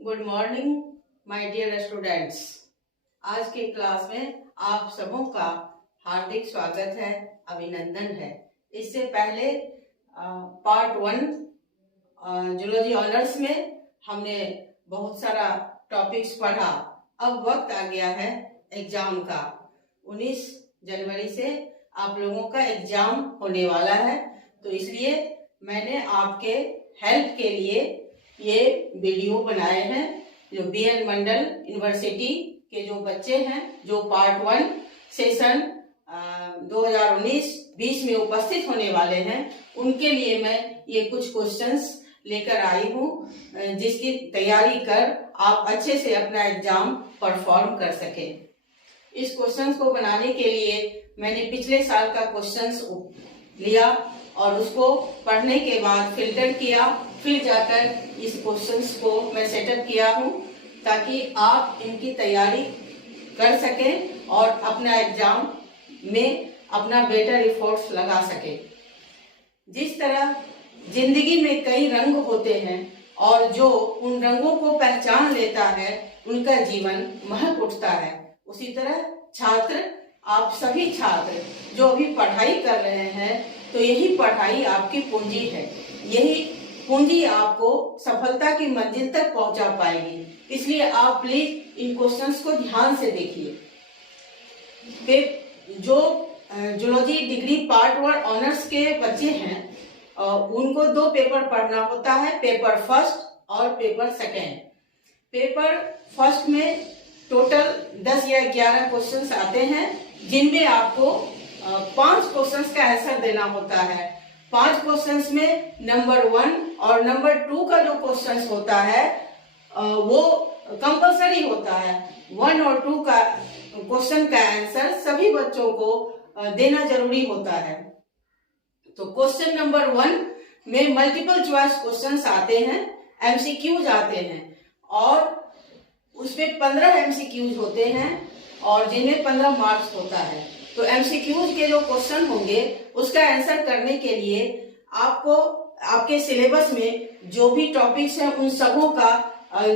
Good morning my dear students. आज के class में आप सबों का हार्दिक स्वागत है, अभिनंदन है। इससे पहले पार्ट 1 जूलॉजी ऑनर्स में हमने बहुत सारा टॉपिक्स पढ़ा। अब वक्त आ गया है एग्जाम का। 19 जनवरी से आप लोगों का एग्जाम होने वाला है, तो इसलिए मैंने आपके हेल्प के लिए ये वीडियो बनाए हैं। जो BN मंडल यूनिवर्सिटी के जो बच्चे हैं, जो पार्ट 1 सेशन 2019-20 में उपस्थित होने वाले हैं, उनके लिए मैं ये कुछ क्वेश्चंस लेकर आई हूँ, जिसकी तैयारी कर आप अच्छे से अपना एग्जाम परफॉर्म कर सकें। इस क्वेश्चंस को बनाने के लिए मैंने पिछले साल का क्वेश्चंस लिया और उसको पढ़ने के बाद फिल्टर किया, फिर जाकर इस क्वेश्चंस को मैं सेटअप किया हूँ ताकि आप इनकी तैयारी कर सकें और अपना एग्जाम में अपना बेटर एफर्ट्स लगा सकें। जिस तरह जिंदगी में कई रंग होते हैं और जो उन रंगों को पहचान लेता है उनका जीवन महक उठता है, उसी तरह छात्र, आप सभी छात्र जो अभी पढ़ाई कर रहे हैं, तो यही पढ़ाई आपकी पूंजी है। यही पूंजी आपको सफलता की मंजिल तक पहुंचा पाएगी। इसलिए आप प्लीज इन क्वेश्चंस को ध्यान से देखिए। जो जूलॉजी डिग्री पार्ट 1 ऑनर्स के बच्चे हैं, उनको 2 पेपर पढ़ना होता है, पेपर फर्स्ट और पेपर सेकेंड। पेपर फर्स्ट में टोटल 10 या 11 क्वेश्चंस आते हैं, जिनमें आपको 5 क्वेश्चंस का आंसर देना होता है। 5 क्वेश्चंस में नंबर 1 और नंबर 2 का जो क्वेश्चंस होता है वो कंपलसरी होता है। 1 और 2 का क्वेश्चन का आंसर सभी बच्चों को देना जरूरी होता है। तो क्वेश्चन नंबर 1 में मल्टीपल चॉइस क्वेश्चंस आते हैं, MCQs आते हैं, और उसमें 15 MCQs होते हैं और जिनमें 15 मार्क्स होता है। तो MCQs के जो क्वेश्चन होंगे उसका आंसर करने के लिए आपको आपके सिलेबस में जो भी टॉपिक्स हैं उन सबों का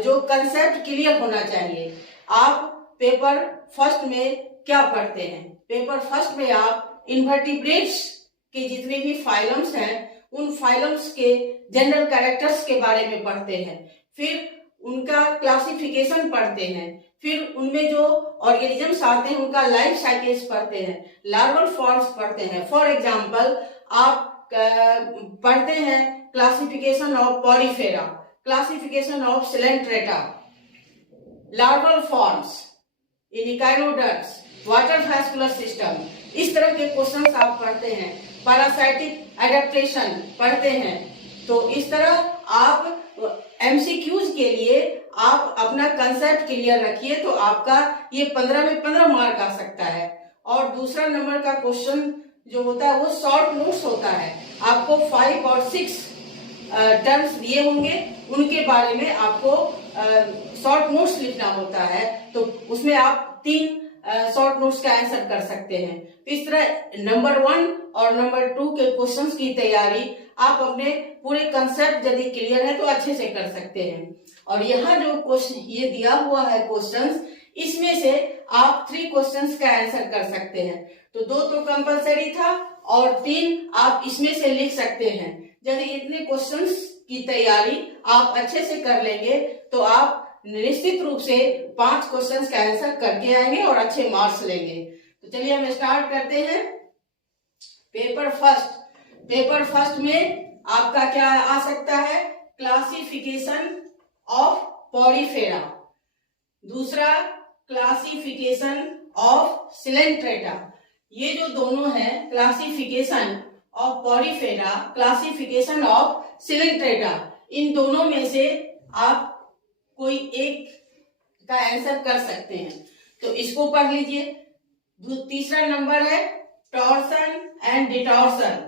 जो कंसेप्ट क्लियर होना चाहिए। आप पेपर फर्स्ट में क्या पढ़ते हैं? पेपर फर्स्ट में आप इन्वर्टिब्रेट्स के जितने भी फाइलम्स हैं उन फाइलम्स के जनरल कैरेक्टर्स के बारे में पढ़ते हैं, फिर उनका क्लासिफिकेशन पढ़ते हैं, फिर उनमें जो ऑर्गेनिजम्स आते हैं उनका लाइफ साइकिल्स पढ़ते हैं, लार्वल फॉर्म्स पढ़ते हैं। फॉर एग्जांपल आप पढ़ते हैं classification of porifera, classification of coelenterata, larval forms, इनिकाइनोडर्ट्स, वाटर वास्कुलर सिस्टम, इस तरह के क्वेश्चंस आप पढ़ते हैं। पैरासाइटिक एडेप्टेशन पढ़ते हैं। तो इस तरह आप MCQs के लिए आप अपना कंसेप्ट क्लियर रखिए, तो आपका ये 15 में 15 मार्क आ सकता है। और दूसरा नंबर का क्वेश्चन जो होता है वो शॉर्ट नोट्स होता है। आपको 5 और 6 टर्म्स दिए होंगे, उनके बारे में आपको शॉर्ट नोट्स लिखना होता है, तो उसमें आप 3 शॉर्ट नोट्स का आंसर कर सकते हैं। तो इस तरह नंबर 1 और नंबर 2 के क्वेश्चंस की तैयारी आप अपने पूरे कंसेप्ट यदि क्लियर है तो अच्छे से कर सकते हैं। और यहाँ जो क्वेश्चन ये दिया हुआ है क्वेश्चंस, इसमें से आप 3 क्वेश्चंस का आंसर कर सकते हैं। तो 2 तो कंपलसरी था और 3 आप इसमें से लिख सकते हैं। यदि इतने क्वेश्चंस की तैयारी आप अच्छे से कर लेंगे तो आप निश्चित रूप से 5 क्वेश्चंस का आंसर करके आएंगे और अच्छे मार्क्स लेंगे। तो चलिए हम स्टार्ट करते हैं। पेपर फर्स्ट में आपका क्या आ सकता है? क्लासिफिकेशन ऑफ पॉलीफेरा, दूसरा क्लासिफिकेशन ऑफ सिलेंट्रेटा। ये जो दोनों हैं, classification of porifera, classification of coelenterata, इन दोनों में से आप कोई एक का आंसर कर सकते हैं। तो इसको पढ़ लीजिए। तीसरा नंबर है टॉर्सन एंड डिटॉर्सन।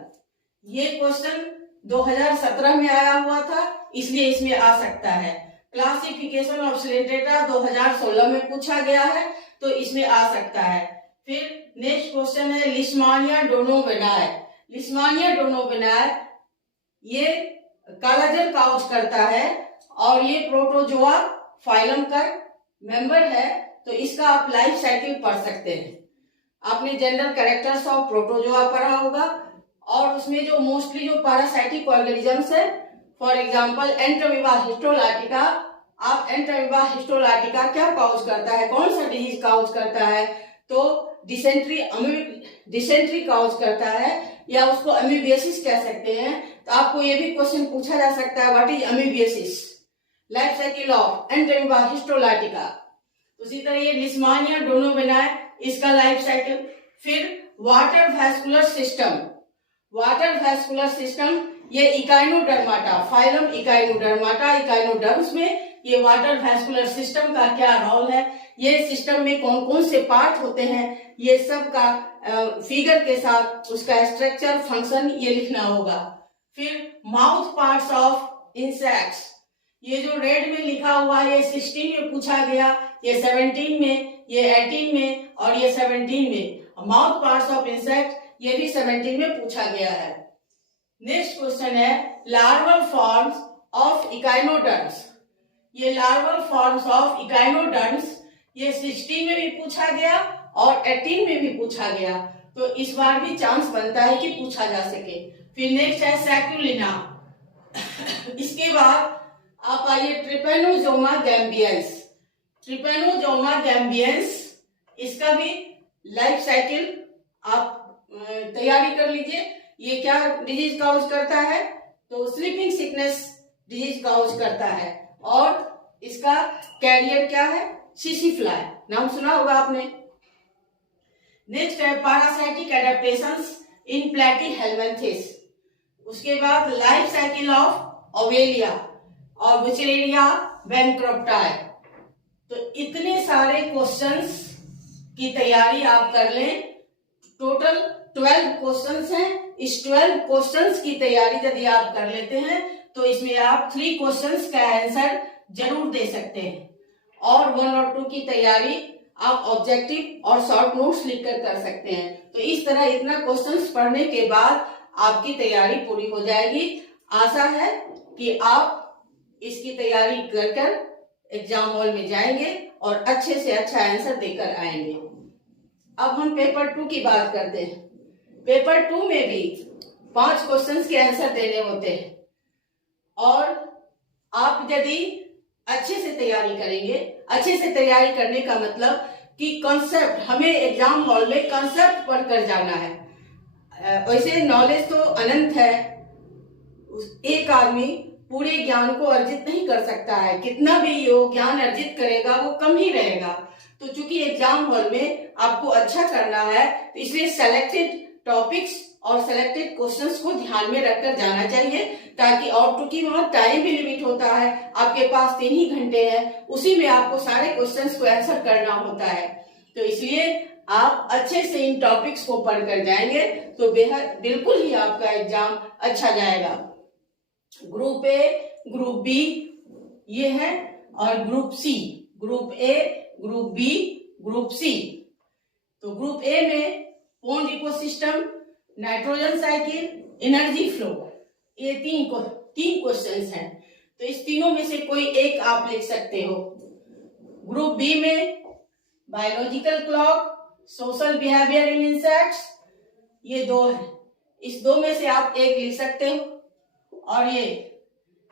ये क्वेश्चन 2017 में आया हुआ था, इसलिए इसमें आ सकता है। क्लासिफिकेशन ऑफ सिलेंट्रेटा 2016 में पूछा गया है, तो इसमें आ सकता है। फिर नेक्स्ट क्वेश्चन है लिशमानिया डोनोवेनाई। लिशमानिया डोनोवेनाई ये कालाजल काउच करता है और ये प्रोटोजोआ फाइलम का मेंबर है, तो इसका आप लाइफ साइकिल पढ़ सकते हैं। आपने जनरल कैरेक्टर्स ऑफ प्रोटोजोआ पढ़ा होगा, और उसमें जो मोस्टली जो पैरासाइटिक ऑर्गेनिजम्स है, फॉर एग्जांपल एंटोमीबा हिस्टोलार्टिका, आप एंटोमीबा हिस्टोलार्टिका क्या कॉज करता है, कौन सा डिजीज कॉज करता है, तो डिसेंट्री कॉज करता है, या उसको अमीबियासिस कह सकते हैं। तो आपको ये भी क्वेश्चन पूछा जा सकता है, what is amoebiasis, life cycle of entamoeba histolytica. उसी तरह ये लिस्मानिया डोनोवेनाe, इसका लाइफ साइकिल। फिर water vascular system, water vascular system, ये इकाइनोडर्माटा, फाइलम इकाइनोडर्माटा, इकाइनोडर्म्स में ये वाटर वैस्कुलर सिस्टम का क्या रोल है, ये सिस्टम में कौन कौन से पार्ट होते हैं, ये सब का फिगर के साथ उसका स्ट्रक्चर, फंक्शन ये लिखना होगा। फिर माउथ पार्ट्स ऑफ इंसेक्ट्स, ये जो रेड में लिखा हुआ है ये 16 में पूछा गया, ये 17 में, ये 18 में और ये 17 में। माउथ पार्ट्स ऑफ इंसेक्ट ये भी 17 में पूछा गया है। नेक्स्ट क्वेश्चन है लार्वल फॉर्म्स ऑफ इकाइनोडर्म्स, ये लार्वल फॉर्म्स ऑफ इकाइनोडर्म्स ये 16 में भी पूछा गया और 18 में भी पूछा गया, तो इस बार भी चांस बनता है कि पूछा जा सके। फिर नेक्स्ट है सैक्युलिना। इसके बाद आप आइए ट्रिपेनोजोमा गैम्बियंस, ट्रिपेनोजोमा गैम्बियंस, इसका भी लाइफ साइकिल आप तैयारी कर लीजिए। ये क्या डिजीज कॉज करता है, तो स्लीपिंग सिकनेस डिजीज कॉज करता है, और इसका कैरियर क्या है, सीसी फ्लाई, नाम सुना होगा आपने। नेक्स्ट है पैरासाइटिक एडेप्टेशंस इन प्लैटीहेल्मिन्थेस। उसके बाद लाइफ साइकिल ऑफ ओवेलिया और बुचेरिया बैंक्रप्टाई। तो इतने सारे क्वेश्चंस की तैयारी आप कर लें। टोटल 12 क्वेश्चंस हैं। इस 12 क्वेश्चंस की तैयारी यदि आप कर लेते हैं तो इसमें आप 3 क्वेश्चंस का आंसर जरूर दे सकते हैं, और 1 और 2 की तैयारी आप ऑब्जेक्टिव और शॉर्ट नोट्स लिखकर कर सकते हैं। तो इस तरह इतना क्वेश्चंस पढ़ने के बाद आपकी तैयारी पूरी हो जाएगी। आशा है कि आप इसकी तैयारी कर कर एग्जाम हॉल में जाएंगे और अच्छे से अच्छा आंसर देकर आएंगे। अब हम पेपर 2 की बात करते हैं। पेपर 2 में भी 5 क्वेश्चंस के आंसर देने होते हैं, और आप यदि अच्छे से तैयारी करेंगे, अच्छे से तैयारी करने का मतलब कि कॉन्सेप्ट, हमें एग्जाम हॉल में कॉन्सेप्ट पढ़कर जाना है। वैसे नॉलेज तो अनंत है, एक आदमी पूरे ज्ञान को अर्जित नहीं कर सकता है, कितना भी वो ज्ञान अर्जित करेगा वो कम ही रहेगा। तो चूंकि एग्जाम हॉल में आपको अच्छा करना है, तो इसलिए सेलेक्टेड टॉपिक्स और सेलेक्टेड क्वेश्चंस को ध्यान में रखकर जाना चाहिए, ताकि, और क्योंकि वहां टाइम भी लिमिट होता है, आपके पास 3 ही घंटे हैं, उसी में आपको सारे क्वेश्चंस को आंसर करना होता है। तो इसलिए आप अच्छे से इन टॉपिक्स को पढ़कर जाएंगे तो बेहद बिल्कुल ही आपका एग्जाम अच्छा जाएगा। ग्रुप ए, ग्रुप बी ये है, और group C, group A, group B, group C. तो ग्रुप ए में pond ecosystem, nitrogen cycle, energy flow, ये 3 क्वेश्चंस हैं। तो इस तीनों में से कोई एक आप लिख सकते हो। ग्रुप बी में biological clock, social behaviour in insects, ये 2 है। इस 2 में से आप एक लिख सकते हो। और ये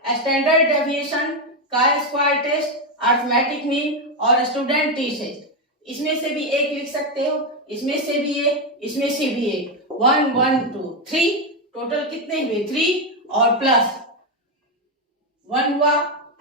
standard deviation, chi square test, arithmetic mean और स्टूडेंट टी टेस्ट, इसमें से भी एक लिख सकते हो, इसमें से भी एक, इसमें से भी एक। 1 1 2 3 टोटल कितने हुए, 3 और प्लस 1 हुआ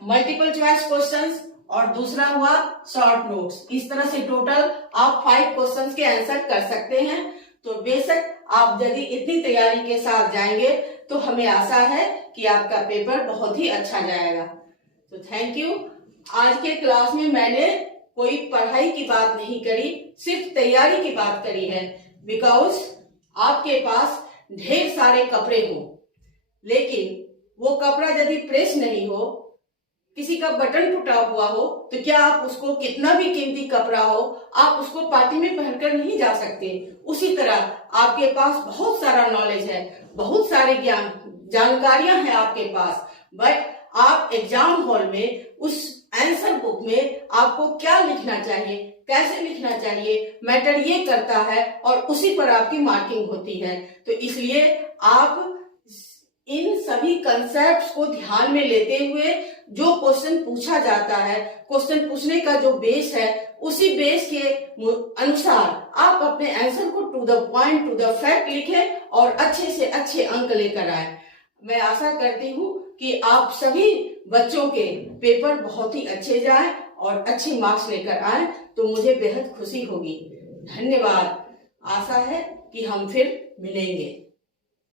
मल्टीपल चॉइस क्वेश्चंस और दूसरा हुआ शॉर्ट नोट्स। इस तरह से टोटल आप 5 क्वेश्चंस के आंसर कर सकते हैं। तो बेशक आप यदि इतनी तैयारी के साथ जाएंगे तो हमें आशा है कि आपका पेपर बहुत ही अच्छा जाएगा। तो थैंक यू। आज के क्लास में मैंने कोई पढ़ाई की बात नहीं करी, सिर्फ तैयारी की बात करी है। बिकॉज आपके पास ढेर सारे कपड़े हो, लेकिन वो कपड़ा यदि प्रेस नहीं हो, किसी का बटन टूटा हुआ हो, तो क्या आप उसको, कितना भी कीमती कपड़ा हो, आप उसको पार्टी में पहनकर नहीं जा सकते। उसी तरह आपके पास बहुत सारा नॉलेज है, बहुत सारे जानकारियां हैं आपके पास, बट आप एग्जाम हॉल में उस आंसर बुक में आपको क्या लिखना चाहिए, कैसे लिखना चाहिए, मैटर ये करता है और उसी पर आपकी मार्किंग होती है। तो इसलिए आप इन सभी कंसेप्ट्स को ध्यान में लेते हुए जो क्वेश्चन पूछा जाता है, क्वेश्चन पूछने का जो बेस है, उसी बेस के अनुसार आप अपने आंसर को to the point, to the fact लिखें और अच्छे से अच्छे अंक लेकर आए। मैं आशा करती हूँ कि आप सभी बच्चों के पेपर बहुत ही अच्छे जाएं और अच्छे मार्क्स लेकर आए, तो मुझे बेहद खुशी होगी। धन्यवाद। आशा है कि हम फिर मिलेंगे।